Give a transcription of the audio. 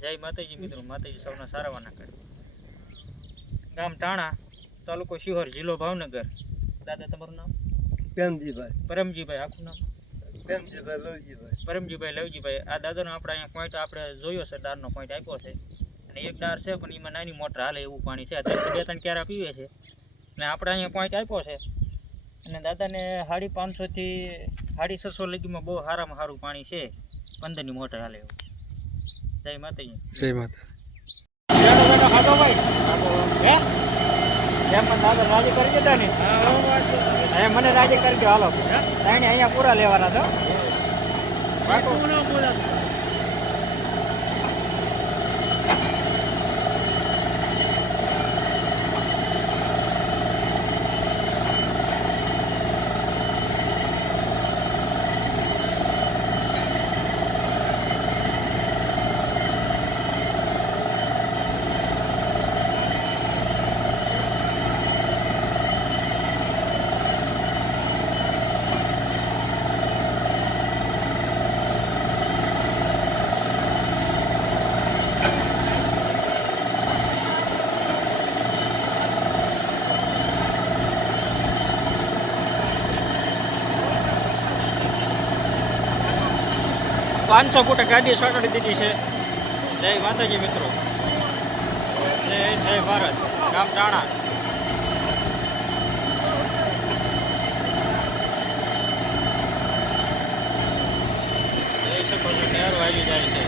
જય માતાજી મિત્રો, માતાજી સૌના સારાવાના કરે. ગામ ટાણા, તાલુકો શિહોર, જિલ્લો ભાવનગર. દાદા તમારું નામ? પરમજીભાઈ. આખું નામ? પરમજીભાઈ લવજીભાઈ. આ દાદાનો આપણે અહીંયા પોઈન્ટ આપણે જોયો છે, ડારનો પોઈન્ટ આપ્યો છે. અને એક ડાર છે પણ એમાં નાની મોટર હાલે એવું પાણી છે. અત્યારે 2-3 ક્યારા પીવે છે. અને આપણે અહીંયા પોઈન્ટ આપ્યો છે. અને દાદાને 550 થી 650 લગીમાં બહુ સારામાં સારું પાણી છે. 15ની મોટર હાલે એવું. જય માતાજી. જય માતા. રાજી કરી દીધા ને? મને રાજી કરી દો. હાલો અહીંયા પૂરા લેવાના છો. 500 ફૂટ ગાડી સોટાડી દીધી છે. જય માતાજી મિત્રો. જય ભારત. ગામ ટાણા. જઈ શકો છો, નહેર વાલી જાય છે.